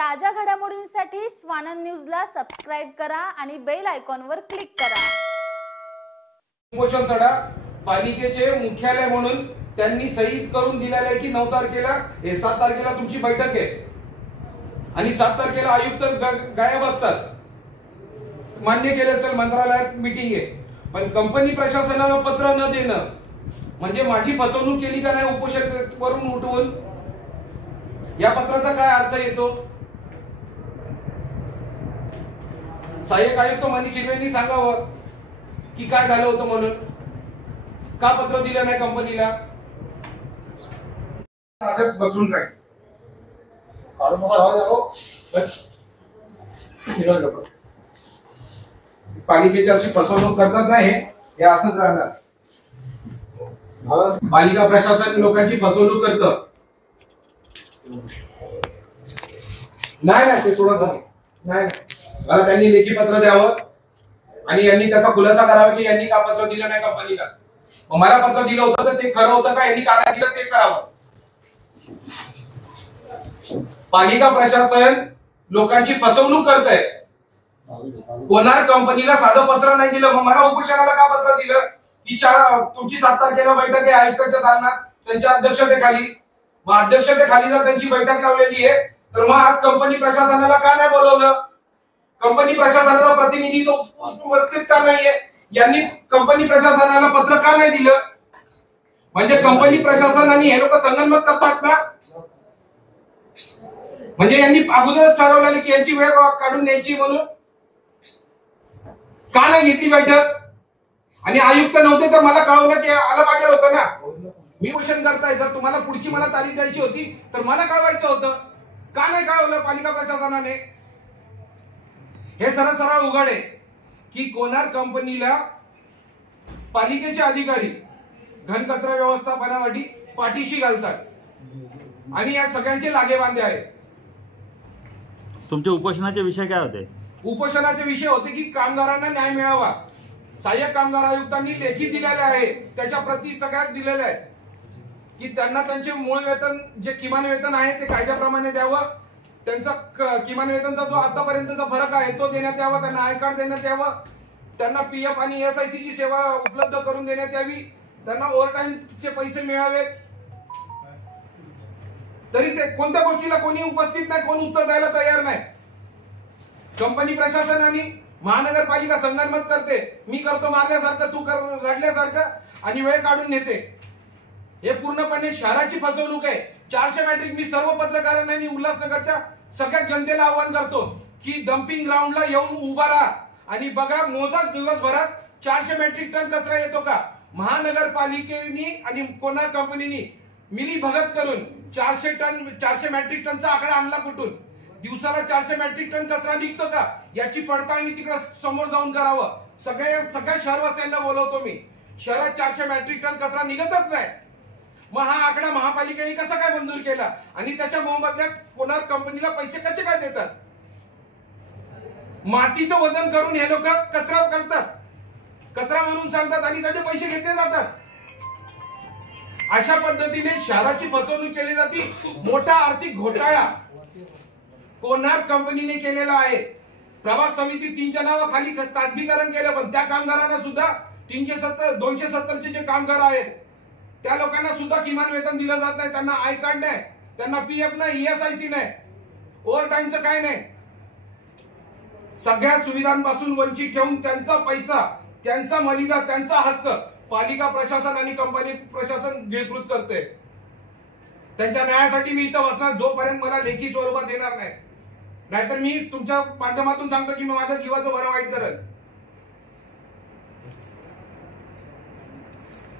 ताज्या घडामोडींसाठी स्वानंद न्यूजला सबस्क्राइब करा आणि बेल आयकॉनवर क्लिक करा। उपोषण चढा पालिकेचे मुख्यालय म्हणून त्यांनी सही करून दिलेलं आहे की 9 तारखेला 7 तारखेला तुमची बैठक आहे आणि 7 तारखेला आयुक्त गायब असतात। मान्य केलं तर मंत्रालयात मीटिंग आहे, पण कंपनी प्रशासनाला पत्र न देणं म्हणजे माझी फसवणूक केली का नाही उपोषण वरून उठवून, या पत्राचा काय अर्थ येतो? सहाय्यक आयुक्त मनीष शिर्वेंनी सांगावं की काय झालं होतं, म्हणून का पत्र दिलं नाही कंपनीला? असंच बसून राहील पालिकेची अशी फसवणूक करतात नाही, हे असंच राहणार। पालिका प्रशासन लोकांची फसवणूक करतं नाही ते सोडत नाही। मला त्यांनी लेखी पत्र द्यावं आणि यांनी त्याचा खुलासा करावा की यांनी का पत्र दिलं नाही कंपनीला। मला पत्र दिलं होतं तर ते खरं होतं का, यांनी का नाही दिलं ते करावं। पालिका प्रशासन लोकांची फसवणूक करतंय। कोणार कंपनीला साधं पत्र नाही दिलं, मग मला उपोषणाला का पत्र दिलं की तुमची 7 तारखेला बैठक आहे आयुक्ताच्या दालनात त्यांच्या अध्यक्षतेखाली। मग अध्यक्षतेखाली जर त्यांची बैठक लावलेली आहे तर मग आज कंपनी प्रशासनाला का नाही बोलवलं? कंपनी प्रशासनाला प्रतिनिधी तो उपस्थित का नाहीये? यांनी कंपनी प्रशासनाला पत्र का नाही दिलं? म्हणजे कंपनी प्रशासन आणि हे लोक संगनमत करतात ना? म्हणजे यांनी अगोदरच ठरवलेलं की यांची वेळ काढून न्यायची म्हणून का नाही घेतली बैठक? आणि आयुक्त नव्हते तर मला कळवण्यात आलं पाहिजे होतं ना। मी क्वेश्चन करताय, जर तुम्हाला पुढची मला तारीख द्यायची होती तर मला कळवायचं होतं, का नाही कळवलं पालिका प्रशासनाने? हे सरळ उघड आहे की कोणार कंपनीला पालिकेचे अधिकारी घनकचरा व्यवस्थापनासाठी पाठीशी घालतात आणि या सगळ्यांचे लागेबांधे आहेत। तुमचे उपोषणाचे विषय काय होते? उपोषणाचे विषय होते की कामगारांना न्याय मिळावा। सहाय्यक कामगार आयुक्तांनी लेखी दिलेले आहे, त्याच्या प्रती सगळ्यात दिलेल्या आहेत की त्यांना त्यांचे मूळ वेतन जे किमान वेतन आहे ते कायद्याप्रमाणे द्यावं। त्यांचा किमान वेतनचा जो आतापर्यंतचा फरक आहे तो देण्यात यावा, त्यांना आय कार्ड देण्यात यावं, त्यांना पीएफ आणि एसआयसी ची सेवा उपलब्ध करून देण्यात यावी, त्यांना ओव्हरटाईमचे पैसे मिळावेत। तरी ते कोणत्या गोष्टीला कोणी उपस्थित नाही, कोण उत्तर द्यायला तयार नाही। कंपनी प्रशासन आणि महानगरपालिका संगनमत करते, मी करतो मारल्यासारखं, तू कर रडल्यासारखं आणि वेळ काढून नेते। हे पूर्णपणे शहराची फसवणूक आहे। 400 मॅट्रिक मी सर्व पत्रकारांना आणि उल्हासनगरच्या सगळ्या जनतेला आवाहन करतो की डम्पिंग ग्राउंडला येऊन उभा राहा आणि बघा मोजा दिवसभरात 400 मॅट्रिक टन कचरा येतो का। महानगरपालिकेनी आणि कोणार कंपनीनी मिली भगत करून 400 मॅट्रिक टनचा आकडा आणला कुठून? दिवसाला 400 मॅट्रिक टन कचरा निघतो का याची पडताळणी तिकडे समोर जाऊन करावं। सगळ्या शहरवासियांना बोलवतो मी, शहरात 400 मॅट्रिक टन कचरा निघतच नाही। मग हा आकडा महापालिकेने कसा काय मंजूर केला आणि त्याच्या मोबदल्यात कोणार कंपनीला पैसे कसे काय देतात? मातीचं वजन करून हे लोक कचरा करतात, कचरा म्हणून सांगतात आणि त्याचे पैसे घेतले जातात। अशा पद्धतीने शहराची फसवणूक केली जाते। मोठा आर्थिक घोटाळा कोणार कंपनीने केलेला आहे। प्रभाग समिती 3च्या नावाखाली खासगीकरण केलं, पण त्या कामगारांना सुद्धा 270चे जे कामगार आहेत त्या लोकांना सुद्धा किमान वेतन दिलं जात नाही। त्यांना आय कार्ड नाही, त्यांना पीएफ नाही, ईएसआयसी नाही, ओव्हरटाईमचं काय नाही। सगळ्या सुविधांपासून वंचित ठेवून त्यांचा पैसा, त्यांचा मर्यादा, त्यांचा हक्क पालिका प्रशासन आणि कंपनी प्रशासन गिळकृत करते। त्यांच्या न्यायासाठी मी इथं बसणार जोपर्यंत मला लेखी स्वरूपात येणार नाही, नाहीतर मी तुमच्या माध्यमातून सांगतो की मी माझ्या जीवाचं बरं वाईट करेल।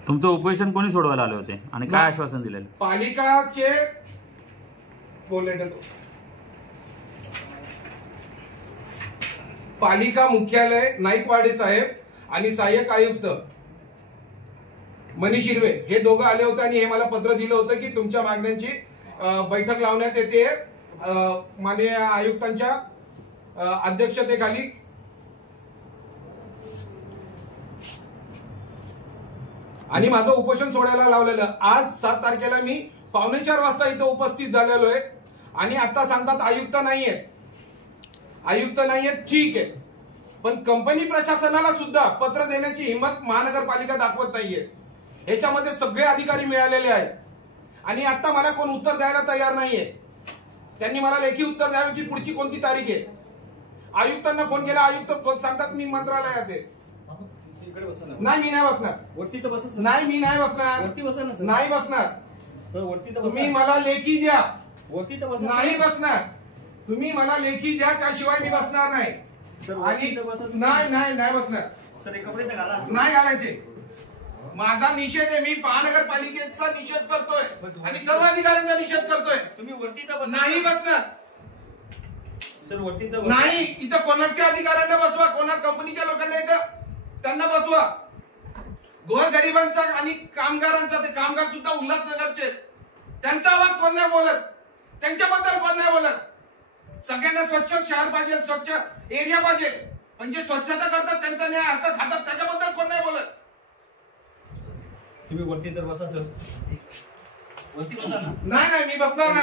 तुमचं उपोषण कोणी सोडवायला आले होते आणि काय आश्वासन दिलेलं? पालिकाचे पालिका मुख्यालय नाईकवाडे साहेब आणि सहाय्यक आयुक्त मनीष शिर्वे हे दोघं आले होते आणि हे मला पत्र दिलं होतं की तुमच्या मागण्यांची बैठक लावण्यात येते माननीय आयुक्तांच्या अध्यक्षतेखाली। आणि माझं उपोषण सोडायला लावलेलं आज 7 तारखेला मी 3:45 वाजता इथं उपस्थित झालेलो आहे आणि आता सांगतात आयुक्त नाहीयेत. आयुक्त नाहीयेत, ठीक आहे, पण कंपनी प्रशासनाला सुद्धा पत्र देण्याची हिंमत महानगरपालिका दाखवत नाहीये. ह्याच्यामध्ये सगळे अधिकारी मिळालेले आहेत आणि आता मला कोण उत्तर द्यायला तयार नाहीये. त्यांनी मला लेखी उत्तर द्यावे की पुढची कोणती तारीख आहे. आयुक्तांना फोन केला, आयुक्त सांगतात मी मंत्रालयात आहे. नाही मी नाही बसणार. वरती तर बसा. नाही मी नाही बसणार. वरती बसा ना सर. नाही बसणार. सर वरती तर तुम्ही बसा. मला लेखी द्या. वरती तर बसा. नाही बसणार. तुम्ही मला लेखी द्या, त्याशिवाय मी बसणार नाही. सर, आणि वरती तर बसा. नाही बसणार. सर हे कपडे तर घाला. नाही घालायचे. माझा निषेध आहे. मी महानगरपालिकेचा निषेध करतोय आणि सर्व अधिकाऱ्यांचा निषेध करतोय. तुम्ही वरती तर बसा. नाही बसणार. सर वरती तर बसा. नाही, इथं कोणाच्या अधिकाऱ्यांना बसवा, कोणा कंपनीच्या लोकांना इथं त्यांना बसवा. गोरगरिबांचा आणि कामगारांचा, ते कामगार सुद्धा उल्हासनगरचे, त्यांचा आवाज कोण नाही बोलत, त्यांच्याबद्दल कोण नाही बोलत. सगळ्यांना स्वच्छ शहर पाहिजे, स्वच्छ एरिया पाहिजे, म्हणजे स्वच्छता करतात, त्यांचा न्याय हक्क खातात, त्याच्याबद्दल कोण नाही बोलत. तुम्ही वरती तर बसा सर. वरती बसा ना. नाही मी बसणार नाही.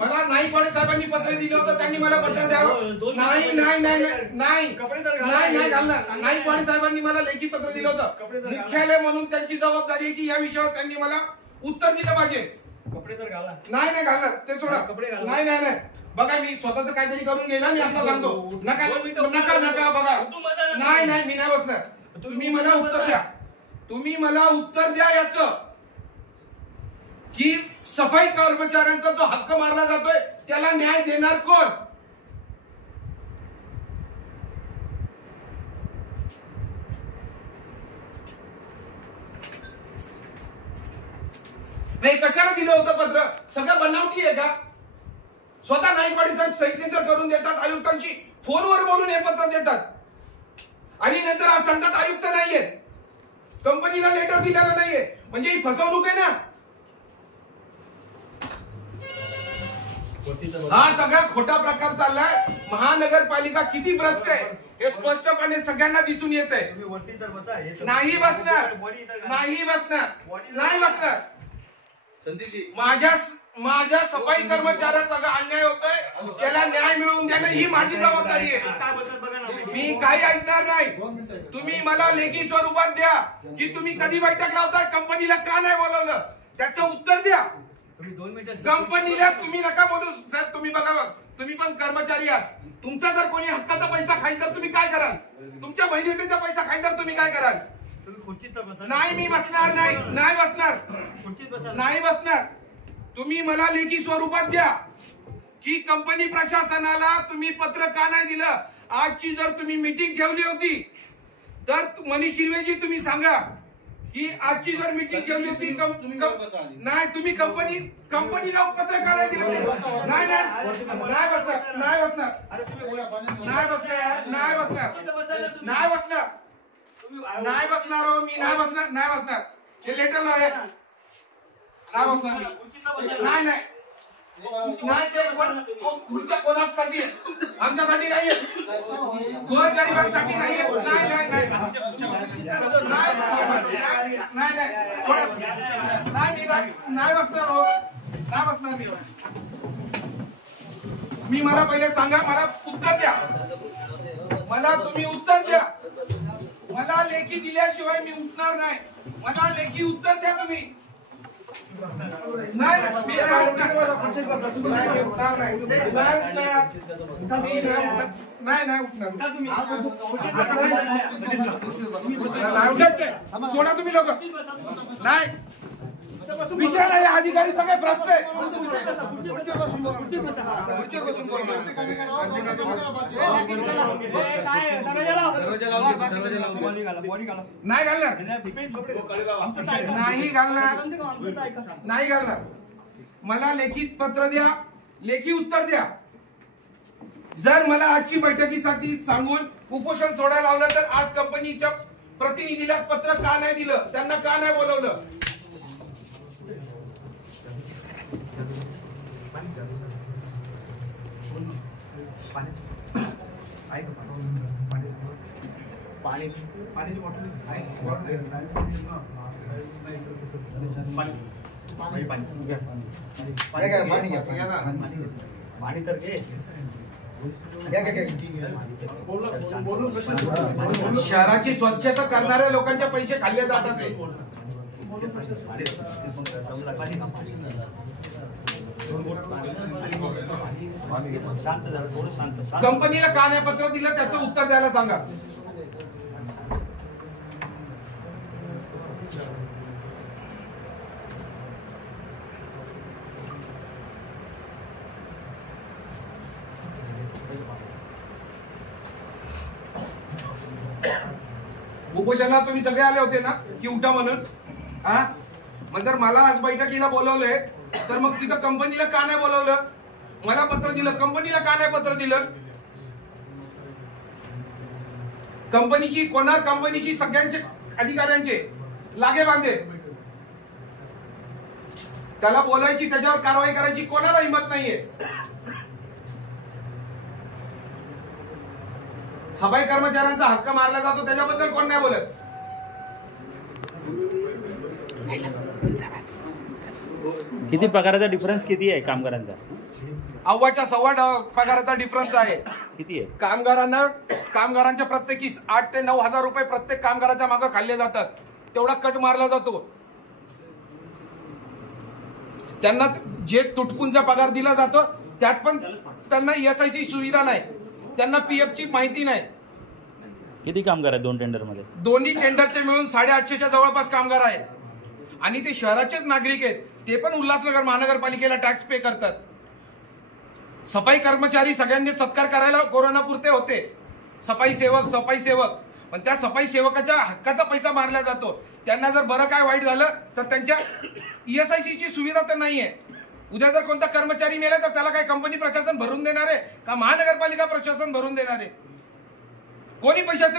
मला नाईक वाडे साहेबांनी पत्र दिलं होतं, त्यांनी मला पत्र द्यावं. नाही घालणार. नाईक वाडे साहेबांनी मला लेखी पत्र दिलं होतं. मुख्यालय म्हणून त्यांची जबाबदारी आहे की या विषयावर त्यांनी मला उत्तर दिलं पाहिजे. कपडे तर घाला. नाही घालणार, ते सोडा. कपडे घाला. नाही बघा, मी स्वतःच काहीतरी करून गेला. मी आता सांगतो. नका बघा. नाही मी नाही बसणार. तुम्ही मला उत्तर द्या. तुम्ही मला उत्तर द्या याचं की सफाई कर्मचाऱ्यांचा जो हक्क मारला जातोय त्याला न्याय देणार कोण. नाही कशाला दिलं होतं पत्र. सगळं बनावटी आहे का. स्वतः नाईकवाडी साहेब सिग्नेचर करून देतात, आयुक्तांची फोनवर बोलून हे पत्र देतात आणि नंतर आज सांगतात आयुक्त नाहीयेत, कंपनीला लेटर दिलेलं नाहीये. म्हणजे ही फसवणूक आहे ना. हा सगळा खोटा प्रकार चाललाय. महानगरपालिका किती भ्रष्ट आहे हे स्पष्टपणे सगळ्यांना दिसून येत आहे. तुम्ही वरती तर बसा. नाही बसणार. संदीपजी, माझ्या सफाई कर्मचाऱ्याचा अन्याय होतोय, त्याला न्याय मिळवून देणं ही माझी जबाबदारी आहे. काय बोलतात बघा ना. मी काही ऐकणार नाही. तुम्ही मला लेखी स्वरूपात द्या की तुम्ही कधी बैठक लावताय, कंपनीला का नाही बोलवलं, त्याचं उत्तर द्या. तुम्ही 2 मिनिटं. कंपनीला तुम्ही नका बोलू सर. तुम्ही बघा, तुम्ही पण कर्मचारी आहात. तुमचा जर कोणी हक्काचा पैसा खाईल तर तुम्ही काय कराल. तुमच्या बहिणीचा पैसा खाईल तर तुम्ही काय कराल. तुम्ही खुर्चीत तर बसा. नाही मी बसणार नाही बसणार. खुर्चीत बसा. नाही बसणार. तुम्ही मला लेखी स्वरूपात द्या की कंपनी प्रशासनाला तुम्ही पत्र का नाही दिलं. आजची जर तुम्ही मीटिंग ठेवली होती तर मनीष शिर्वेजी तुम्ही सांगा की आजची जर मीटिंग ठेवली होती नाही, तुम्ही कंपनीला पत्र का नाही दिलं. नाही बसणार हो. मी नाही बसणार. हे लेटर आहे. नाही बसणार. नाही ते खुर्च्या कोणासाठी आमच्यासाठी नाहीये, गोरगरिबांसाठी नाहीये. नाही बसणार हो. नाही बसणार मी. मला पहिले सांगा, मला उत्तर द्या. मला तुम्ही उत्तर द्या. मला लेखी दिल्याशिवाय मी उठणार नाही. मला लेखी उत्तर द्या तुम्ही. नाही सोडा तुम्ही लोक. नाही विचारा, हे अधिकारी सगळे भ्रष्ट आहेत. नाही घालणार. मला लेखित पत्र द्या, लेखी उत्तर द्या. जर मला आजची बैठकीसाठी सांगून उपोषण सोडायला लावलं तर आज कंपनीच्या प्रतिनिधीला पत्र का नाही दिलं, त्यांना का नाही बोलवलं. पाण्याची बॉटल पाणी तर घे. शहराची स्वच्छता करणाऱ्या लोकांचे पैसे खाल्ले जातात ते. शांत झालं, थोडं शांत. कंपनीला का नाही पत्र दिलं त्याचं उत्तर द्यायला सांगा. उपोषणाला तुम्ही सगळे आले होते ना की उठा म्हणून. हा मग जर मला आज बैठकीला बोलवलंय तर मग तिथं कंपनीला का नाही बोलवलं? मला पत्र दिलं, कंपनीला का नाही पत्र दिलं? कंपनीची सगळ्यांचे अधिकाऱ्यांचे लागे बांधे, त्याला बोलायची, त्याच्यावर कारवाई करायची कोणाला हिंमत नाहीये. सफाई कर्मचाऱ्यांचा हक्क मारला जातो त्याच्याबद्दल कोण नाही बोलत. किती पगाराचा डिफरन्स किती आहे कामगारांचा? 1.25 पगाराचा डिफरन्स आहे. किती आहे? कामगारांच्या प्रत्येकी 8 ते 9 हजार रुपये प्रत्येक कामगाराच्या मागे खाल्ले जातात. तेवढा कट मारला जातो. त्यांना जे तुटपुंजा पगार दिला जातो त्यात पण त्यांना ESI ची सुविधा नाही, त्यांना PF ची माहिती नाही. किती कामगार आहेत 2 टेंडरमध्ये? दोन्ही टेंडरचे मिळून 850च्या जवळपास कामगार आहेत आणि ते शहराचेच नागरिक आहेत. ते पण उल्हासनगर महानगरपालिकेला टॅक्स पे करतात. सफाई कर्मचारी सगळ्यांनी सत्कार करायला कोरोनापुरते होते, सफाई सेवक, पण त्या सफाई सेवकाच्या हक्काचा पैसा मारला जातो. त्यांना जर बरं काय वाईट झालं तर त्यांच्या ESI ची सुविधा तर नाहीये. उद्या जर कोणता कर्मचारी मेला तर त्याला काय कंपनी प्रशासन भरून देणार आहे का महानगरपालिका प्रशासन भरून देणार आहे? कोणी पैशाची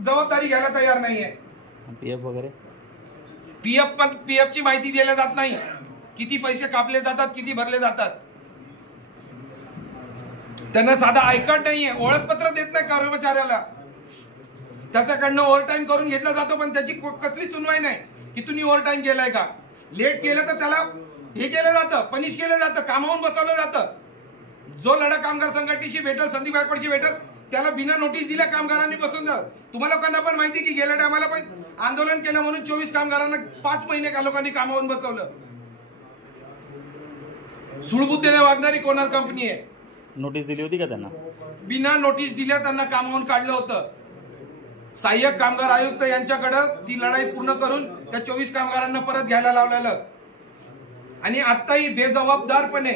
जबाबदारी घ्यायला तयार नाहीये. PF वगैरे PF ची माहिती दिली जात नाही. किती पैसे कापले जातात, किती भरले जातात. त्यांना साधा आय कार्ड नाहीये, ओळखपत्र देत नाही कर्मचाऱ्याला. त्याच्याकडनं ओव्हरटाईम करून घेतला जातो पण त्याची कसली सुनवाई नाही की तुम्ही ओव्हरटाईम केलाय का. लेट केलं तर त्याला हे केलं जातं, पनिश केलं जातं, कामावून बसवलं जातं. जो लढा कामगार संघटनेशी भेटल, संदीप गायकवाडशी भेटल, त्याला बिना नोटीस दिल्या कामगारांनी बसून जात. तुम्हाला लोकांना पण माहिती की गेल्या टायमाला पण आंदोलन केलं म्हणून 24 कामगारांना 5 महिने का लोकांनी कामावून बसवलं. सुळबुद्धीने वागणारी कोणार कंपनी आहे. नोटीस दिली होती का त्यांना? बिना नोटीस दिल्या त्यांना कामावून काढलं होतं. सहाय्यक कामगार आयुक्त यांच्याकडे ती लढाई पूर्ण करून त्या 24 कामगारांना परत घ्यायला लावलेलं. आणि आत्ताही बेजबाबदारपणे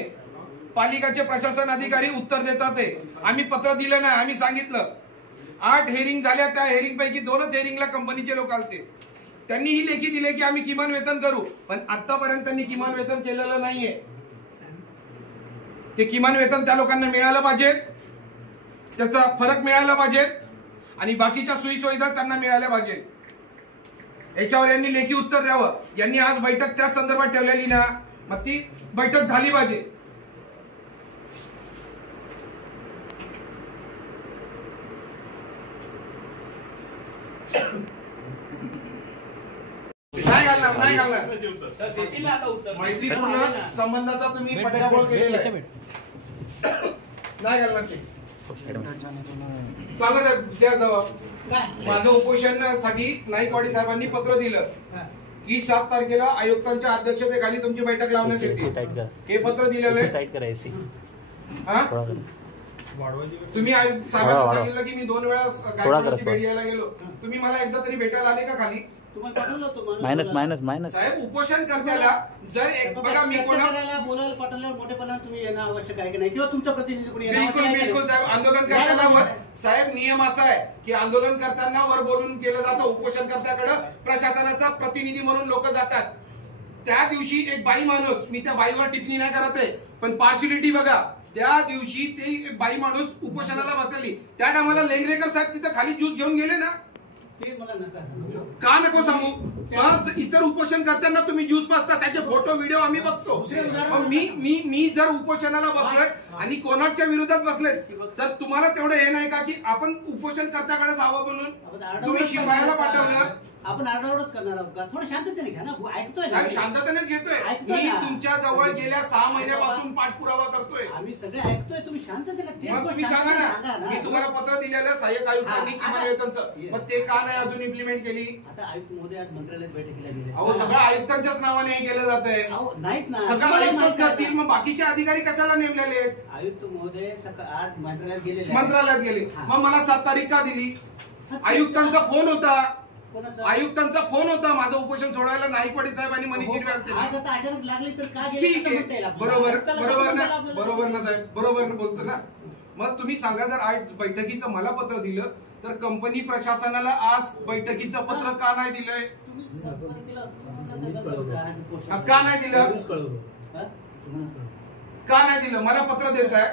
पालिकाचे प्रशासन अधिकारी उत्तर देतात. आम्ही पत्र दिलं नाही, आम्ही सांगितलं. 8 हेरिंग झाल्या, त्या हेरिंग पैकी 2च हेरिंगला कंपनीचे लोक आलते. त्यांनी ही लेखी दिले की आम्ही किमान वेतन करू, पण आतापर्यंत त्यांनी किमान वेतन केलेलं नाहीये. ते किमान वेतन त्या लोकांना मिळालं पाहिजे, त्याचा फरक मिळाला पाहिजे आणि बाकीच्या सोयीसुविधा त्यांना मिळाल्या पाहिजे. याच्यावर यांनी लेखी उत्तर द्यावं. यांनी आज बैठक त्या संदर्भात ठेवलेली ना, मग ती बैठक झाली पाहिजे. नाही घालणार. मैत्रीपूर्ण संबंधाचा तुम्ही पट्टाबोळ केलेला आहे. नाही घालणार ते. सांगा साहेब, द्या जबाब. माझं उपोषणासाठी नाईकवाडी साहेबांनी पत्र दिलं की 7 तारखेला आयुक्तांच्या अध्यक्षतेखाली तुमची बैठक लावण्यात येते. हे पत्र दिलेलं आहे. तुम्ही साहेबांना सांगितलं की मी 2 वेळा गायकवाडची भेट घ्यायला गेलो. तुम्ही मला एकदा तरी भेटायला आले का खाली? मायनस साहेब, उपोषण करण्याला जर बघा मी कोणाला बोलायला पाठवल्यावर मोठेपणा तुम्ही येणं आवश्यक आहे की नाही, किंवा तुमच्या प्रतिनिधी कोणी बिलकुल साहेब, आंदोलन करताना वर साहेब नियम असा आहे की आंदोलन करताना वर बोलून केलं जातं. उपोषण करत्याकडे प्रशासनाचा प्रतिनिधी म्हणून लोक जातात. त्या दिवशी एक बाई माणूस, मी त्या बाईवर टिप्पणी नाही करत आहे, पण पार्शिलिटी बघा. त्या दिवशी ते बाई माणूस उपोषणाला बसलेली, त्या टायमाला लेंगरेकर साहेब तिथे खाली ज्यूस घेऊन गेले ना. ते मला नका का नको सांगू? इतर उपोषण करताना तुम्ही ज्यूस पाजता, त्याचे फोटो व्हिडिओ आम्ही बघतो. मी जर उपोषणाला बसलोय आणि कोणाच्या विरोधात बसले तर तुम्हाला तेवढं हे नाही का की आपण उपोषण करत्याकडे जावं म्हणून तुम्ही शिपायाला पाठवलं. आपण आरडाओरडच करणार आहोत का? थोडं शांततेने घ्या ना. ऐकतोय ना. साहेब शांततेनेच घेतोय. ऐकतोय मी ना. तुमच्या जवळ गेल्या 6 महिन्यापासून पाठपुरावा करतोय. आम्ही सगळे ऐकतोय. तुम्ही शांततेने तेच मग गोष्ट तुम्ही सांगा सांगा ना, मी तुम्हाला पत्र दिलेलं सहाय्यक आयुक्तांनी हा, किमान आता- वेतनचं, मग ते का नाही अजून इम्प्लिमेंट केली? आता आयुक्त महोदय आज मंत्रालयात बैठकीला गेले. अहो सगळं आयुक्तांच्याच नावाने हे केलं जातंय. अहो, नाहीत ना. सगळं तुम्हाला आयुक्तच माहिती आहे करतील, ना. मग बाकीचे अधिकारी कशाला नेमलेले आहेत? आयुक्त महोदय आज मंत्रालयात गेलेले आहेत. मंत्रालयात गेले. हा. मग मला 7 तारीख का दिली? आयुक्तांचा फोन होता. कोणाचा? आयुक्तांचा फोन होता माझं उपोषण सोडवायला नाईकवाडी साहेब आणि मनीष गिरवे आज आलते. आता अचानक लागली तर का गेले ठीक असं म्हणता येईल आहे, आपल्याला. बरोबर आयुक्ताला कसं बरोबर म्हणता ना, येईल आपल्याला? बरोबर ना साहेब, बरोबर ना बोलतो ना. मग तुम्ही सांगा, जर आज बैठकीचं मला पत्र दिलं तर कंपनी प्रशासनाला आज बैठकीचं पत्र का नाही दिलंय? तुम्ही दिलं. का नाही दिलं? हा? का नाही दिलं? मला पत्र देत आहे.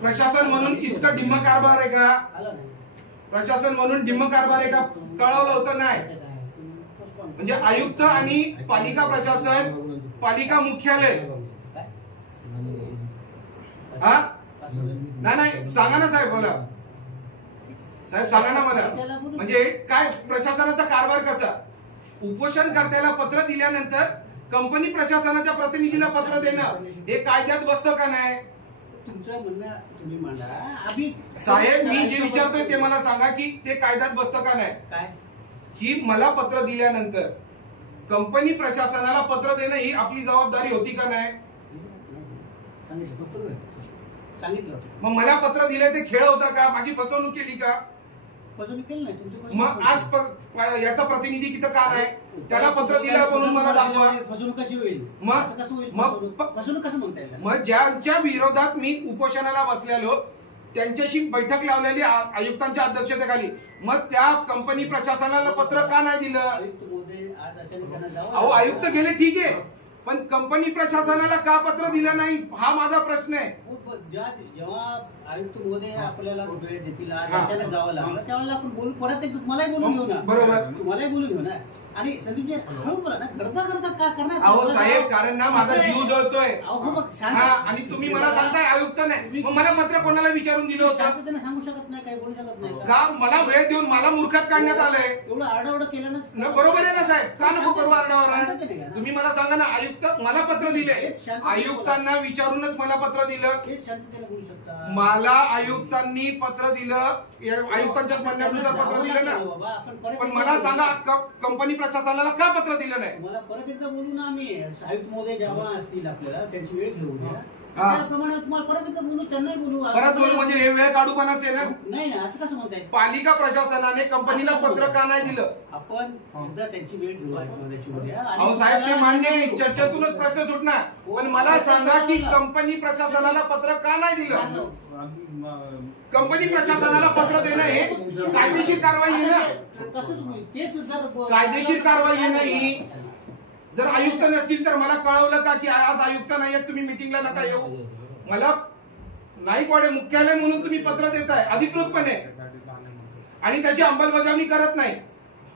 प्रशासन म्हणून इतकं डिम्म कारभार आहे का? प्रशासन म्हणून डिम्म कारभार आहे का? कळवलं होतं नाही. म्हणजे आयुक्त आणि पालिका प्रशासन, पालिका मुख्यालय, हा नाही नाही सांगा ना साहेब, बोला साहेब, सांगा ना मला. म्हणजे काय प्रशासनाचा कारभार कसा? उपोषणकर्त्याला पत्र दिल्यानंतर कंपनी प्रशासनाच्या प्रतिनिधीला पत्र देणं हे कायद्यात बसतं का नाही? तुमचं म्हणणं तुम्ही मांडा. आम्ही साहेब, मी जे विचारतोय ते मला सांगा की ते कायद्यात बसतं का नाही? काय की मला पत्र दिल्यानंतर कंपनी प्रशासनाला पत्र देणं ही आपली जबाबदारी होती का नाही? सांगितलं. मग मला पत्र दिले ते खेळ होता का? माझी फसवणूक केली का? फसवणूक केली नाही तुमची. मग आज याचा प्रतिनिधी किती का नाही? त्याला पत्र दिलं म्हणून मला दाखवा. फसवणूक कशी होईल? मग- असं कसं होईल? मग- फसवणूक कसं म्हणता येईल? मग ज्यांच्या विरोधात मी उपोषणाला बसलेलो त्यांच्याशी बैठक लावलेली आयुक्तांच्या अध्यक्षतेखाली, मग त्या कंपनी प्रशासनाला पत्र का नाही दिलं? आयुक्त महोदय आज अचानक त्यांना जावं अहो लागलं. आयुक्त गेले ठीक आहे, पण कंपनी प्रशासनाला का पत्र दिलं नाही हा माझा प्रश्न आहे. जेव्हा आयुक्त महोदय आपल्याला वेळ देतील, आज हा. अचानक जावं लागलं, त्यावेळेला आपण बोलू. परत एकदा तुम्हालाही बोलून घेऊ ना. बरोबर. तुम्हालाही बोलून घेऊ ना. आणि संदीपजी हळू बोला ना. करता करता का करणार? अहो साहेब, कारण ना माझा जीव जळतोय. अहो हो, मग शांत. हा, आणि तुम्ही मला सांगताय आयुक्त नाही, मग मला पत्र कोणाला विचारून दिलं होतं? शांततेने सांगू शकत नाही, काही बोलू शकत नाही का मला वेळ देऊन मला मूर्खात काढण्यात आलंय? एवढं आरडाओरडा केलं न, बरोबर आहे ना साहेब, का नको करू शांततेने आरडावर? घ्या ना. तुम्ही मला सांगा ना, आयुक्त मला पत्र दिले, हेच शांततेने आयुक्तांना विचारूनच मला पत्र दिलं. हेच शांततेने बोलू शकता. मला आयुक्तांनी पत्र दिलं, आयुक्तांच्याच म्हणण्यानुसार पत्र दिलं ना. बाबा, आपण परत पण एकदा मला बोलू. सांगा, कंपनी प्रशासनाला का पत्र दिलं नाही? मला परत एकदा बोलू ना आम्ही. आयुक्त महोदय जेव्हा असतील आपल्याला त्यांची वेळ घेऊ द्या. हा. त्याप्रमाणे तुम्हाला परत एकदा बोलू, त्यांनाही बोलू. परत बोलू म्हणजे हे वेळ काढूपणाच आहे ना. नाही ना, असं कसं म्हणता येईल? पालिका प्रशासनाने कंपनीला पत्र का नाही दिलं? आपण एकदा त्यांची वेळ घेऊ आयुक्त महोदयाची उद्या. आणि अहो साहेब, ते त्याला मान्य आहे, बोलू. चर्चेतूनच प्रश्न सुटणार. पण मला सांगा की कंपनी प्रशासनाला पत्र का नाही दिलं? कंपनी प्रशासनाला पत्र देणं हे कायदेशीर कारवाई आहे ना. तसंच होईल. तेच जर कायदेशीर कारवाई आहे ना ही. जर आयुक्त नसतील तर मला कळवलं का की आज आयुक्त नाही आहेत, तुम्ही मिटिंगला नका येऊ? मला नाईकवाडे मुख्यालय म्हणून तुम्ही पत्र देताय अधिकृतपणे आणि त्याची अंमलबजावणी करत नाही.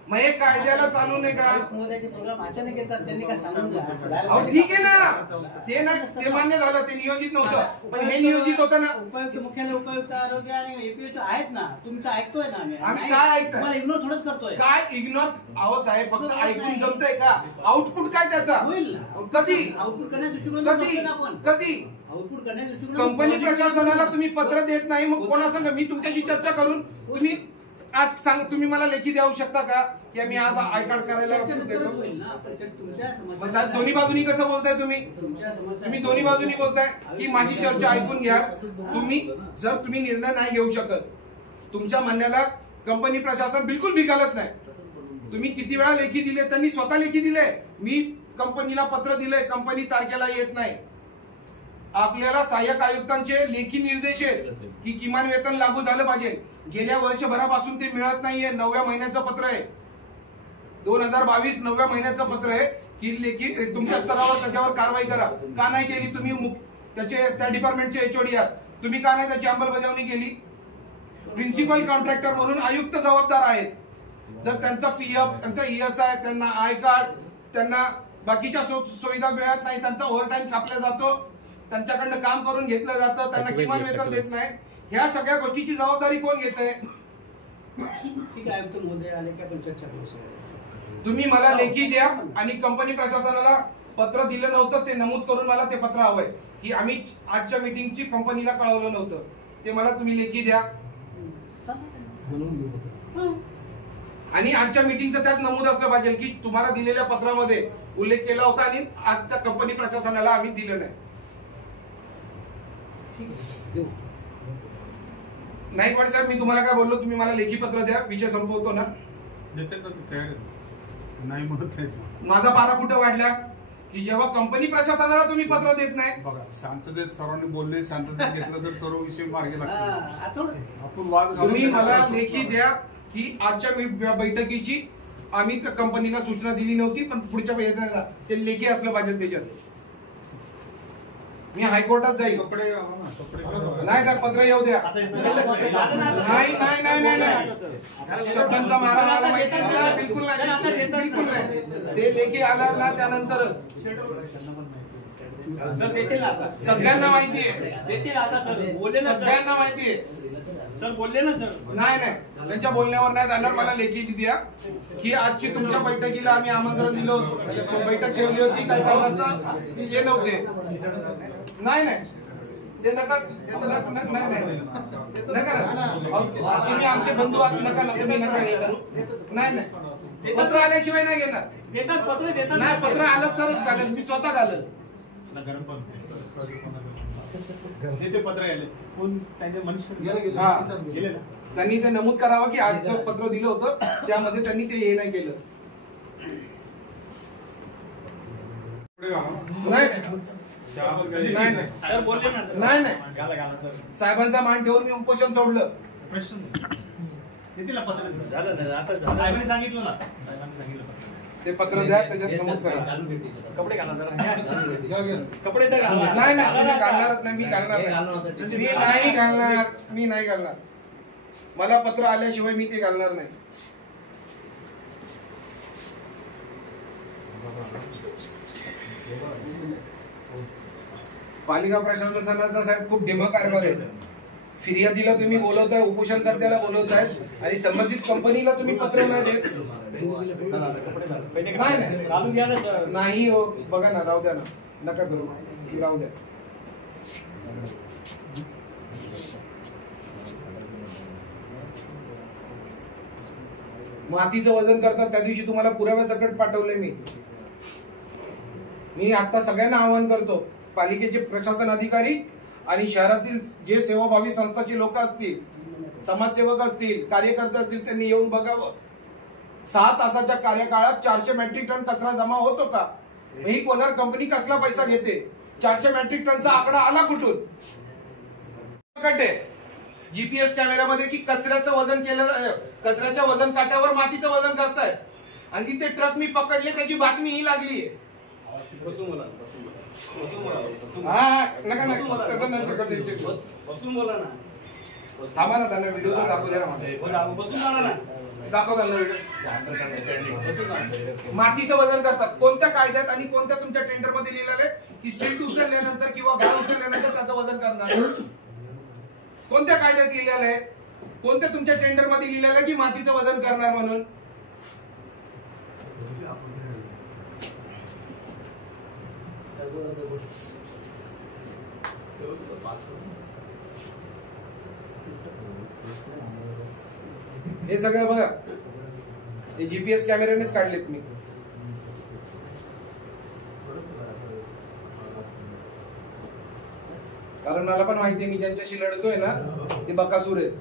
मग हे कायद्याला चालू नाही का? आयुक्त महोदयाचे प्रोग्राम अचानक येतात, त्यांनी काय सांगून द्या. असं झालं अहो पाहिजे. ठीक आहे ना, ते ना, ते मान्य झालं, ते नियोजित नव्हतं, पण हे नियोजित होतं ना. उपायुक्त मुख्यालय, उपायुक्त आरोग्य आणि एपीओ आहेत ना. तुमचं ऐकतोय ना आम्ही. आम्ही नाही, काय ऐकतोय? तुम्हाला इग्नोर थोडंच करतोय. काय इग्नोर? अहो साहेब, फक्त ऐकून जमतंय का? आउटपुट काय त्याचा? होईल ना. कधी? आउटपुट करण्याच्या दृष्टिकोन कधी? कधी? आउटपुट करण्याच्या दृष्टिकोन कंपनी प्रशासनाला तुम्ही पत्र देत नाही, मग कोणा सांगा? मी तुमच्याशी चर्चा करून तुम्ही आज सांग, तुम्ही मला लेखी देऊ शकता का की मी आज आय कार्ड करायला देतो? होईल ना. आपण तुमच्या मग साहेब, दोन्ही बाजूनी कसं बोलताय तुम्ही? तुमच्या समस्या तुम्ही दोन्ही बाजूनी बोलताय की माझी चर्चा ऐकून घ्या. तुम्ही जर तुम्ही निर्णय नाही घेऊ शकत, तुमच्या म्हणण्याला कंपनी प्रशासन बिलकुल बिघालत नाही. तुम्ही किती वेळा लेखी दिले? त्यांनी स्वतः लेखी दिले. मी कंपनीला पत्र दिलंय, कंपनी तारखेला येत नाही. आपल्याला सहाय्यक आयुक्तांचे लेखी निर्देश आहेत की किमान वेतन लागू झालं पाहिजे. गेल्या वर्षभरापासून ते मिळत नाहीये. 9व्या महिन्याचं पत्र आहे, 2022 9व्या महिन्याचं पत्र आहे की लेखी तुमच्या स्तरावर त्याच्यावर कारवाई करा. का नाही केली तुम्ही? त्या डिपार्टमेंटचे एचओडी आहात, तुम्ही का नाही त्याची अंमलबजावणी केली? प्रिन्सिपल कॉन्ट्रॅक्टर म्हणून आयुक्त जबाबदार आहेत. जर त्यांचा पीएफ, त्यांचा ईएसआय, त्यांना आय कार्ड, त्यांना बाकीच्या सुविधा मिळत नाही, त्यांचा ओव्हरटाईम कापला जातो, त्यांच्याकडनं काम करून घेतलं जातं, त्यांना किमान वेतन देत नाही, ह्या सगळ्या गोष्टीची जबाबदारी कोण घेत आहे? ठीक आहे, आयुक्त महोदय आले की आपण चर्चा करू सगळ्या. तुम्ही मला लेखी द्या आणि कंपनी प्रशासनाला पत्र दिलं नव्हतं ते नमूद करून मला ते पत्र हवंय की आम्ही आजच्या मीटिंगची कंपनीला कळवलं नव्हतं, ते मला तुम्ही लेखी द्या. आणि आजच्या मीटिंगचं त्यात नमूद असलं पाहिजे की तुम्हाला दिलेल्या पत्रामध्ये उल्लेख केला होता आणि आज त्या कंपनी प्रशासनाला आम्ही दिलं नाही. नाईकवाडे साहेब, मी तुम्हाला काय बोललो, तुम्ही मला लेखी पत्र द्या, विषय संपवतो ना. नाही म्हणत नाही. माझा पारा कुठं वाढला की जेव्हा कंपनी प्रशासनाला तुम्ही पत्र देत नाही. बघा, शांततेत सर्वांनी बोलले, शांततेत घेतलं तर सर्व विषय मार्गी लागतील. थोडं आपण वाद घालू तुम्ही शकतो. मला लेखी द्या की आजच्या बैठकीची आम्ही त्या कंपनीला सूचना दिली नव्हती, पण पुढच्या वेळेला ते लेखी असलं पाहिजे त्याच्यात. मी हायकोर्टात जाईल. कपडे घाला ना, कपडे घाला. नाही साहेब, पत्र येऊ द्या. नाही नाही नाही नाही नाही शब्दांचा मारा मला माहिती नाही. बिलकुल नाही, बिलकुल नाही. ते लेखी आला ना त्यानंतरच. सर देतील आता. सगळ्यांना माहिती आहे, देतील आता सर. बोलले ना सर. सगळ्यांना माहिती आहे. सर बोलले ना सर. नाही नाही, त्यांच्या बोलण्यावर नाही जाणार. मला लेखी द्या की आजची तुमच्या बैठकीला आम्ही आमंत्रण दिलं होतं, बैठक ठेवली होती, काही कारणास्तव ये नव्हते. नाही नाही, ते नका नाही नाही नका ना. तुम्ही आमचे बंधू आहात, नका ना, तुम्ही नका हे करू. नाही नाही, पत्र आल्याशिवाय नाही घेणार. देतात पत्र देतात. नाही, पत्र आलं तरच घालेल, मी स्वतः घालेल. ते पत्र आले कोण त्यांचे मनुष्य हा, गेले ना. त्यांनी ते नमूद करावं की आजचं पत्र दिलं होतं त्यामध्ये त्यांनी ते हे नाही केलं. कपडे घाला ना. नाही त्याबद्दल- नाही नाही सर बोलले ना. नाही नाही, गाला गाला सर. साहेबांचा मान ठेवून मी उपोषण सोडलं. प्रश्न देतील ना पत्र. झालं ना, आता साहेबांनी सांगितलं ना. साहेबांनी सांगितलं. ते पत्र द्या, त्याच्यात नमूद करा. कपडे घाला जरा. कपडे तर घाला. नाही नाही, तुम्ही घालणारच नाही, मी घालणार नाही. मी नाही घालणार, मी नाही घालणार. मला पत्र आल्याशिवाय मी ते घालणार नाही. पालिका प्रशासनाचा साहेब खूप ढिमा कारभार आहे. फिर्यादीला तुम्ही बोलवताय, उपोषणकर्त्याला बोलवताय आणि संबंधित कंपनीला तुम्ही पत्र नाही देत. नाही नाही घालून घ्या ना सर. नाही हो, बघा ना, राहू द्या ना, नका करू, राहू द्या. मातीचं वजन करतात त्या दिवशी तुम्हाला पुराव्यासकट पाठवले मी आता सगळ्यांना आवाहन करतो, पालिकेचे प्रशासन अधिकारी आणि शहरातील जे सेवाभावी संस्थाचे लोक असतील, समाजसेवक असतील, कार्यकर्ते असतील, त्यांनी येऊन बघावं 6 तासाच्या कार्यकाळात 400 मेट्रिक टन कचरा जमा होतो का? ही कोणार कंपनी कसला पैसा घेते? 400 मेट्रिक टनचा आकडा आला कुठून? जीपीएस कॅमेऱ्यामध्ये की कचऱ्याचं वजन केलं, कचऱ्याच्या वजन काट्यावर मातीचं वजन करतायत आणि तिथे ट्रक मी पकडले, त्याची बातमी ही लागली आहे. नका थांबा ना, त्यांना व्हिडिओ दाखवू द्या ना, दाखव त्यांना व्हिडिओ. मातीचं वजन करतात कोणत्या कायद्यात आणि कोणत्या तुमच्या टेंडर मध्ये लिहिलेलं आहे की सीट उचलल्यानंतर किंवा गाळ उचलल्यानंतर त्याचं वजन करणार? कोणत्या कायद्यात लिहिलेलं आहे? कोणत्या तुमच्या टेंडर मध्ये लिहिलेलं आहे की मातीचं वजन करणार म्हणून? हे सगळं बघा, हे जीपीएस कॅमेऱ्यानेच काढलेत मी. कारण मला पण माहिती आहे मी ज्यांच्याशी लढतोय ना ते बकासूर आहेत.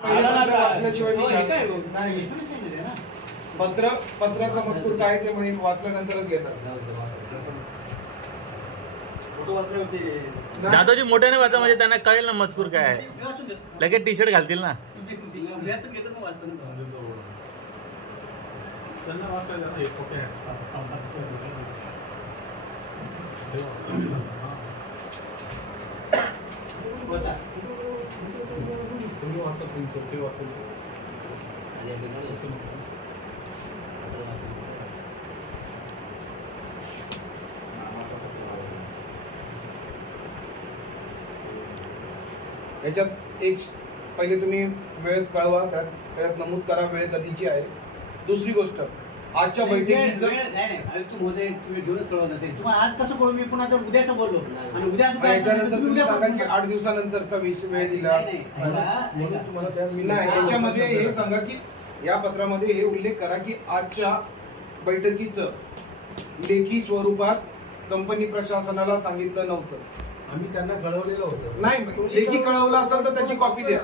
वाचल्याशिवाय नाही, पत्राचा मजकूर काय ते म्हणजे वाचल्यानंतरच घेतात. दादाजी मोठ्याने वाचा म्हणजे त्यांना कळेल ना मजकूर काय आहे. लगेच टी शर्ट घालतील ना. त्यांना वाचायला हे खोटे आहेत. तुम्ही वाचा, तुमचं ते वाचेल. याच्यात एक पहिले तुम्ही वेळेत कळवा, त्यात नमूद करा वेळ कधीची आहे. दुसरी गोष्ट, आजच्या बैठकीचं नाही आयुक्त महोदय तुम्ही घेऊनच कळवलं ते तुम्हाला आज कसं कळू? मी पुन्हा जर उद्याचं बोललो आणि उद्या याच्यानंतर तुम्ही सांगा की 8 दिवसानंतरचा वेळ दिला नाही. याच्यामध्ये हे सांगा की या पत्रामध्ये हे उल्लेख करा की आजच्या बैठकीचं लेखी स्वरूपात कंपनी प्रशासनाला सांगितलं नव्हतं. आम्ही त्यांना कळवलेलं होतं. नाही, लेखी कळवलं असेल तर त्याची कॉपी द्या.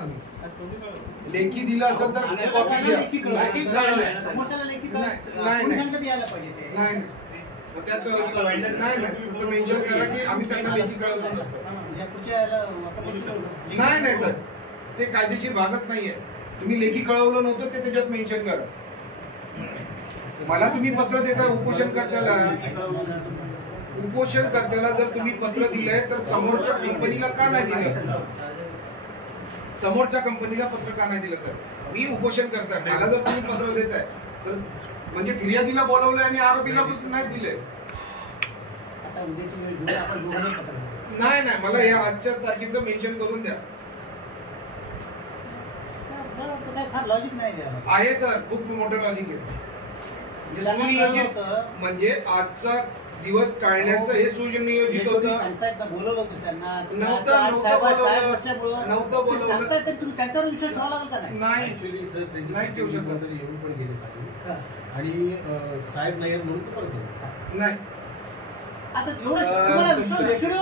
लेखी दिलं असेल तर कॉपी द्या. मग त्यात नाही तसं मेन्शन करा की आम्ही त्यांना लेखी कळवलं नव्हतं. नाही सर, ते कायदेशीर भागच नाहीये. तुम्ही लेखी कळवलं नव्हतं ते त्याच्यात मेन्शन करा. मला तुम्ही पत्र देता उपोषणकर्त्याला जर तुम्ही पत्र दिलंय तर समोरच्या कंपनीला का नाही दिलं? समोरच्या कंपनीला पत्र का नाही दिलं सर? मी उपोषण करताय, मला जर तुम्ही पत्र देताय तर म्हणजे फिर्यादीला बोलवलंय आणि आरोपीला नाही दिले. नाही मला या आजच्या तारखेचं मेन्शन करून द्या. फार लॉजिक नाही आहे सर, खूप मोठं लॉजिक आहे. सुनियोजित म्हणजे आजचा दिवस टाळण्याचं हे सुनियोजित होतं. बोलवलं होतं त्यांना नव्हतं बोलवलं. सांगतायत तर तुम्ही त्यांच्यावर विश्वास ठेवा लागेल का नाही ऍक्च्युअली सर त्यांची नाही ठेवू शकत. येऊन पण गेले पाहिजे आणि साहेब नाही आहेत म्हणून तो करतो. नाही आता एवढं तुम्हाला विश्वास ठेवा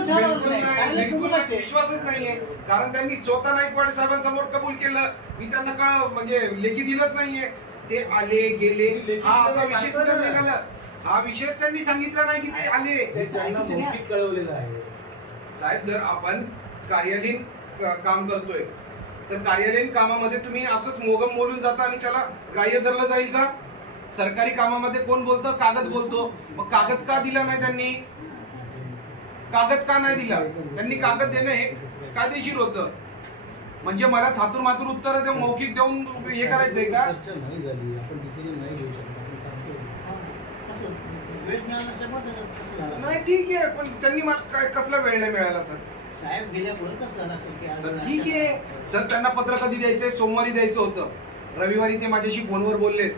बिलकुल लागेल. विश्वासच नाहीये. कारण त्यांनी स्वतः नाईकवाडे साहेबांसमोर कबूल केलं. मी त्यांना म्हणजे लेखी दिलंच नाहीये. ते आले गेले हा असा विषय कुठे निघाला? हा विषयच त्यांनी सांगितला नाही की ते आले. मौखिक कळवलेलं आहे. साहेब, जर आपण कार्यालयीन काम करतोय तर कार्यालयीन कामामध्ये तुम्ही असंच मोगम बोलून जाता आणि त्याला ग्राह्य धरलं जाईल का? सरकारी कामामध्ये कोण बोलतं? कागद बोलतो. मग कागद का दिला नाही त्यांनी? कागद का नाही दिला? त्यांनी कागद देणं हे कायदेशीर होतं. म्हणजे मला थातूर मातूर उत्तर देऊन मौखिक देऊन हे करायचंय का? चर्चा नाही झाली, आपण डिसिजन नाही घेऊ शकत. नाही ठीक आहे, पण त्यांनी मला काय कसला वेळ नाही मिळाला सर? साहेब गेल्यामुळे कसं झालं असेल सर ठीक आहे सर, त्यांना पत्र कधी द्यायचंय? सोमवारी द्यायचं होतं. रविवारी ते माझ्याशी फोनवर बोललेत.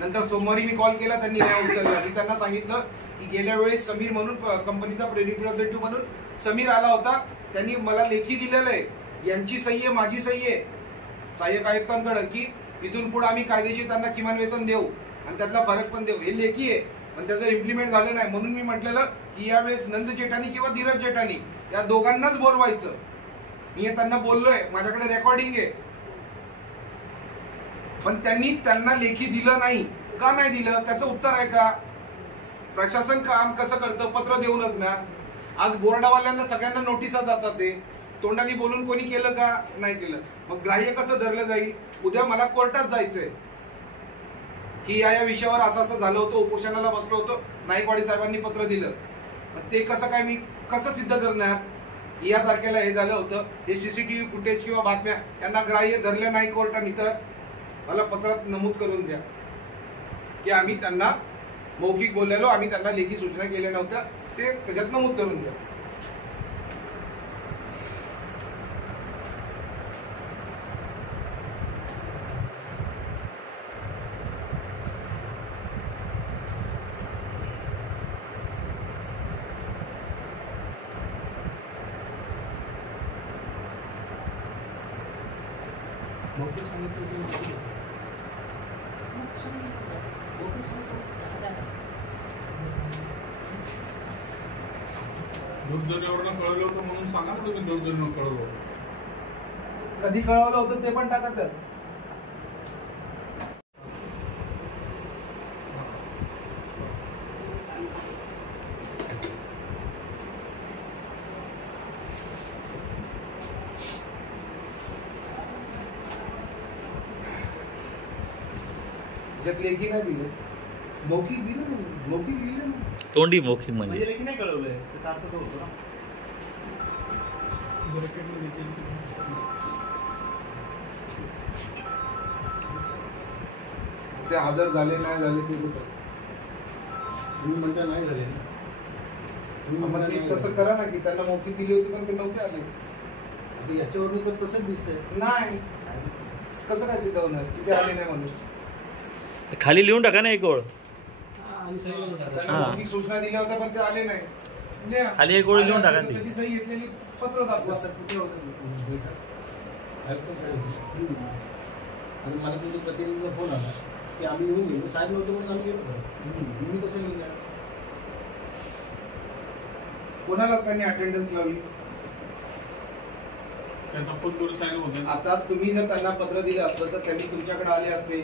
नंतर सोमवारी मी कॉल केला, त्यांनी नाही उचलला. मी त्यांना सांगितलं की गेल्या वेळेस समीर म्हणून कंपनीचा रिप्रेझेंटेटिव्ह म्हणून समीर आला होता. त्यांनी मला लेखी दिलेलं आहे, यांची सही आहे, माझी सही आहे सहाय्यक आयुक्तांकडे की इथून पुढे आम्ही कायदेशीर त्यांना किमान वेतन देऊ आणि त्यातला फरक पण देऊ. हे लेखी आहे, पण त्याचं इम्प्लिमेंट झालं नाही. म्हणून मी म्हटलेलं की यावेळेस नंद जेठानी किंवा धीरज जेठानी या दोघांनाच बोलवायचं. मी त्यांना बोललोय, माझ्याकडे रेकॉर्डिंग आहे. पण त्यांनी त्यांना लेखी दिलं नाही. का नाही दिलं? त्याचं उत्तर आहे का? प्रशासन काम कसं करतं? पत्र देऊनच ना. आज बोर्डावाल्यांना सगळ्यांना नोटिसा जातात. ते तोंडाने बोलून कोणी केलं का? नाही केलं. मग ग्राह्य कसं धरलं जाईल? उद्या मला कोर्टात जायचंय की या विषयावर असं असं झालं होतं, उपोषणाला बसलो होतो, नाईकवाडी साहेबांनी पत्र दिलं. मग ते कसं काय मी कसं सिद्ध करणार? या तारखेला हे झालं होतं, हे सीसीटीव्ही फुटेज किंवा बातम्या यांना ग्राह्य धरलं नाही कोर्टाने, तर मला पत्रात नमूद करून द्या की आम्ही त्यांना मौखिक बोललेलो, आम्ही त्यांना लेखी सूचना केल्या नव्हत्या, ते त्याच्यात नमूद करून द्या. मौखिक सांगितलं दूरध्वनीवरून कळवलं होतं म्हणून सांगा ना तुम्ही दूरध्वनीवरून कळवलं होतं. कधी कळवलं होतं ते पण टाका त्यात. लेखी नाही दिलं, मौखिक दिलं ना. मौखिक दिलं ना. तोंडी मौखिक म्हणजे लेखी नाही कळवलंय, त्याचा अर्थ तो होतो ना. ते हजर झाले नाही झाले ते कुठं? तुम्ही म्हणता नाही झाले ना. तुम्ही मग म्हणता ते नाही तसं झाले. करा ना की त्यांना मौखिक दिली होती पण ते नव्हते आले. याच्यावरून तर तसंच दिसतंय. नाही, कसं काय सिद्ध होणार की ते आले नाही म्हणून? खाली लिहून टाका ना एक ओळ. आणि सही करून टाका. त्यांना मौखिक सूचना दिल्या होत्या पण ते आले नाही. लिहा. खाली एक ओळ लिहून टाका ती. त्याची सही घेतलेली पत्र दाखवा. आणि मला तुझ्या प्रतिनिधीचा फोन आला की आम्ही येऊन गेलो, साहेब नव्हते म्हणून आम्ही गेलो. मी कसं लिहिलं? कोणाला त्यांनी अटेंडन्स लावली? त्यांना फोन करून सांगितलं होतं. आता तुम्ही जर त्यांना पत्र दिलं असतं तर त्यांनी तुमच्याकडे आले असते.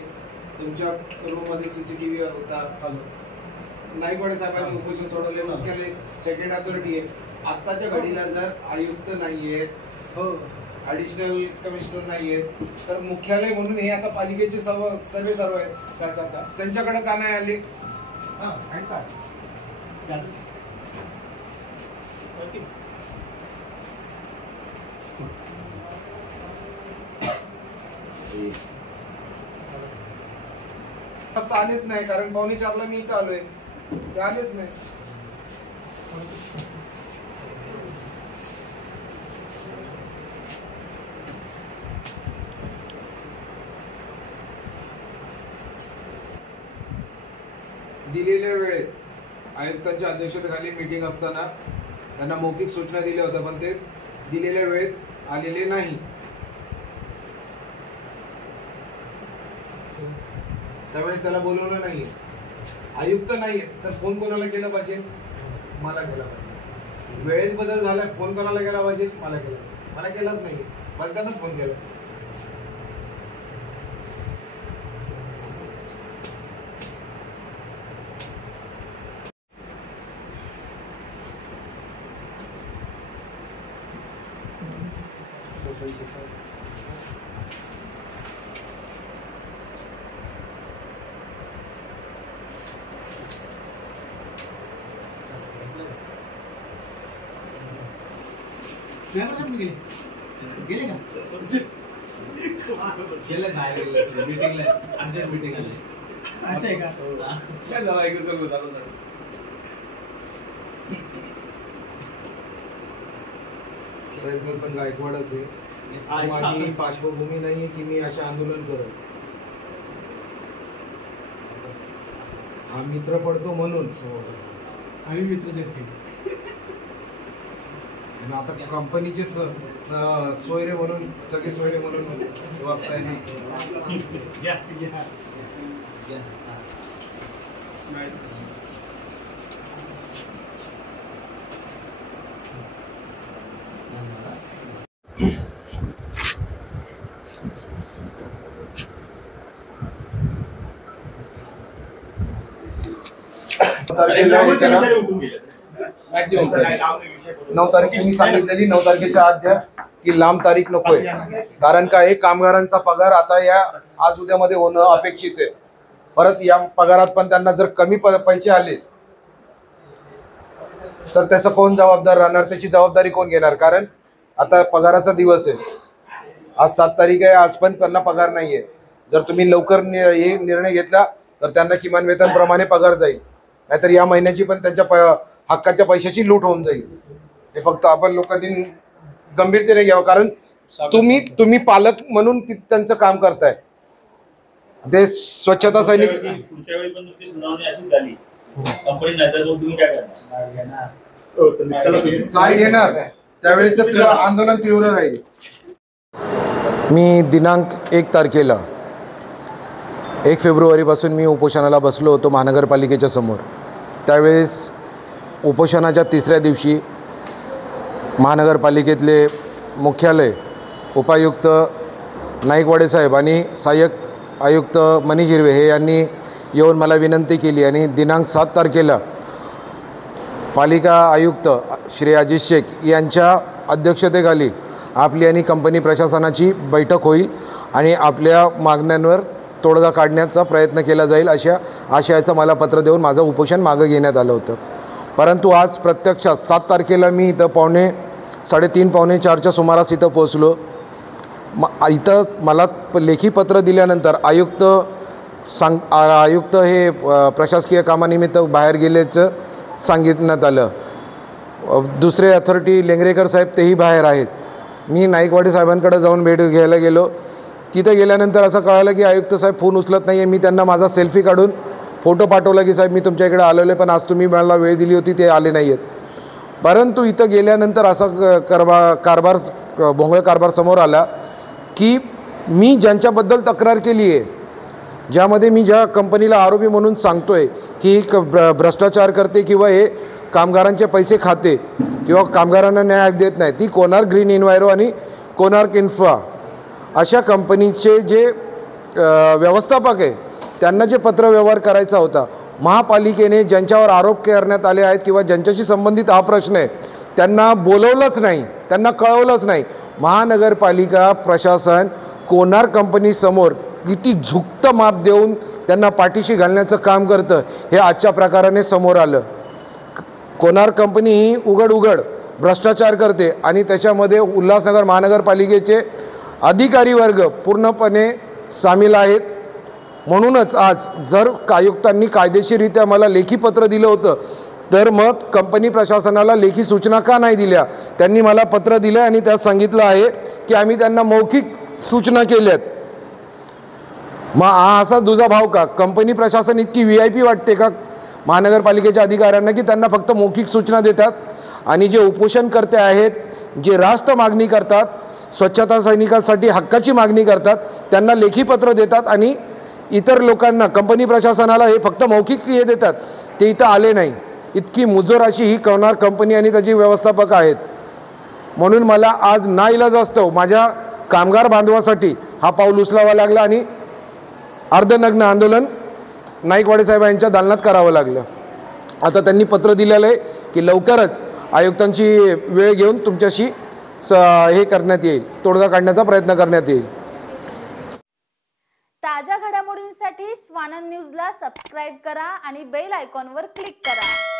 तुमच्या रूम मध्ये सीसीटीव्ही होता. नाईकवाडे साहेबांनी उपोषण सोडवले. मुख्यालय सेकंड अथॉरिटी आहे. आत्ताच्या घडीला जर आयुक्त नाहीयेत, ॲडिशनल कमिशनर नाहीयेत, तर मुख्यालय म्हणून हे आता पालिकेचे सर्वे सर्व आहेत. काय करता? त्यांच्याकडे का नाही आले? हां आणि काय वाजता आलेच नाही, कारण 3:45ला मी इथं आलोय. ते आलेच नाही. दिलेल्या वेळेत आयुक्तांच्या अध्यक्षतेखाली मीटिंग असताना त्यांना मौखिक सूचना दिल्या होत्या पण ते दिलेल्या वेळेत आलेले नाही. त्यावेळेस त्याला बोलवलं नाहीये. आयुक्त नाहीये तर फोन कोणाला केला पाहिजे? मला केला पाहिजे. वेळेत बदल झाला, फोन कोणाला केला पाहिजे? मला केला. मला केलाच नाहीये. मला त्यांनाच फोन केला. गेले का? गेलं नाही मीटिंगला अर्जंट मीटिंग आली. असं आहे का? काय झालं एकच करतो झालं. साहेब मी पण गायकवाडच आहे. माझी पार्श्वभूमी नाहीये की मी अशा आंदोलन करत. हा मित्र पडतो म्हणून. आम्ही मित्रच आहेत. आणि आता कंपनीचे सोयरे म्हणून, सगळे सोयरे म्हणून वागताय ना. नऊ तारीख तुम्ही सांगितलेली, 9 तारखेच्या आत द्या की लांब तारीख नकोय. कारण काय, कामगारांचा पगार आता या आज उद्यामध्ये होणं अपेक्षित आहे. परत या पगारात पण त्यांना जर कमी पैसे आले तर त्याचा कोण जबाबदार राहणार? त्याची जबाबदारी कोण घेणार? कारण आता पगाराचा दिवस आहे. आज 7 तारीख आहे, आज पण त्यांना पगार नाहीये. जर तुम्ही लवकर हे निर्णय घेतला तर त्यांना किमान वेतनप्रमाणे पगार जाईल. नाहीतर या महिन्याची पण त्यांच्या हक्काच्या पैशाची लूट होऊन जाईल. हे फक्त आपण लोकांनी गंभीरतेने घ्यावं. कारण तुम्ही पालक म्हणून त्यांचं काम करताय. ते स्वच्छता सैनिक पुढच्या वेळी पण तुमची सुनावणी अशीच झाली, कंपनी नाही तर तुम्ही काय करणार? काय घेणार? त्यावेळेच आंदोलन तीव्र राहील. मी दिनांक 1 तारखेला 1 फेब्रुवारीपासून मी उपोषणाला बसलो होतो महानगरपालिकेच्या समोर. त्यावेळेस उपोषणाच्या 3ऱ्या दिवशी महानगरपालिकेतले मुख्यालय उपायुक्त नाईकवाडे साहेब आणि सहाय्यक आयुक्त मनीष हिरवे हे यांनी येऊन मला विनंती केली आणि दिनांक 7 तारखेला पालिका आयुक्त श्री अजित शेख यांच्या अध्यक्षतेखाली आपली आणि कंपनी प्रशासनाची बैठक होईल आणि आपल्या मागण्यांवर तोडगा काढण्याचा प्रयत्न केला जाईल अशा आशयाचं मला पत्र देऊन माझं उपोषण मागं घेण्यात आलं होतं. परंतु आज प्रत्यक्षात 7 तारखेला मी इथं 3:30-4च्या सुमारास इथं पोहोचलो. इथं मला लेखी पत्र दिल्यानंतर आयुक्त हे प्रशासकीय कामानिमित्त बाहेर गेल्याचं सांगितण्यात आलं. दुसरे अथॉरिटी लेंगरेकर साहेब तेही बाहेर आहेत. मी नाईकवाडी साहेबांकडे जाऊन भेट घ्यायला गेलो. तिथे गेल्यानंतर असं कळालं की आयुक्त साहेब फोन उचलत नाही आहे. मी त्यांना माझा सेल्फी काढून फोटो पाठवला की साहेब मी तुमच्या इकडे आलेलो आहे, पण आज तुम्ही मला वेळ दिली होती ते आले नाही आहेत. परंतु इथं गेल्यानंतर असा कारभार भोंगळ कारभार समोर आला की मी ज्यांच्याबद्दल तक्रार केली आहे, ज्यामध्ये मी ज्या कंपनीला आरोपी म्हणून सांगतो आहे की भ्रष्टाचार करते किंवा हे कामगारांचे पैसे खाते किंवा कामगारांना न्याय देत नाही, ती कोनार्क ग्रीन इन्व्हायरो आणि कोनार्क इन्फ्रा अशा कंपनीचे जे व्यवस्थापक आहे त्यांना जे पत्रव्यवहार करायचा होता, महापालिकेने ज्यांच्यावर आरोप करण्यात आले आहेत किंवा ज्यांच्याशी संबंधित हा प्रश्न आहे त्यांना बोलवलंच नाही, त्यांना कळवलंच नाही. महानगरपालिका प्रशासन कोनार्क कंपनीसमोर किती झुकतं माप देऊन त्यांना पाठीशी घालण्याचं काम करतं हे आजच्या प्रकाराने समोर आलं. कोनार्क कंपनी ही उघड भ्रष्टाचार करते आणि त्याच्यामध्ये उल्हासनगर महानगरपालिकेचे अधिकारी वर्ग पूर्णपणे सामील आहेत. म्हणूनच आज जर आयुक्तांनी कायदेशीररित्या मला लेखी पत्र दिलं होतं तर मग कंपनी प्रशासनाला लेखी सूचना का नाही दिल्या? त्यांनी मला पत्र दिलं आणि त्यात सांगितलं आहे की आम्ही त्यांना मौखिक सूचना केल्यात. मग हा असा दुजाभाव का? कंपनी प्रशासन इतकी VIP वाटते का महानगरपालिकेच्या अधिकाऱ्यांना की त्यांना फक्त मौखिक सूचना देतात आणि जे उपोषणकर्ते आहेत, जे रास्त मागणी करतात, स्वच्छता सैनिकांसाठी हक्काची मागणी करतात, त्यांना लेखी पत्र देतात आणि इतर लोकांना कंपनी प्रशासनाला हे फक्त मौखिक हे देतात, ते इथं आले नाही. इतकी मुजोर अशी ही कोनार्क कंपनी आणि त्याची व्यवस्थापक आहेत. म्हणून मला आज नाईलाजास्तव माझ्या कामगार बांधवासाठी हा पाऊल उचलावा लागला आणि अर्धनग्न आंदोलन नाईकवाडी साहेब यांच्या दालनात करावं लागलं. आता त्यांनी पत्र दिलेलं आहे की लवकरच आयुक्तांची वेळ घेऊन तुमच्याशी हे करण्यात येईल, तोडगा काढण्याचा प्रयत्न करण्यात येईल. ताज्या घडामोडींसाठी स्वानंद न्यूजला सबस्क्राईब करा आणि बेल आयकॉनवर क्लिक करा.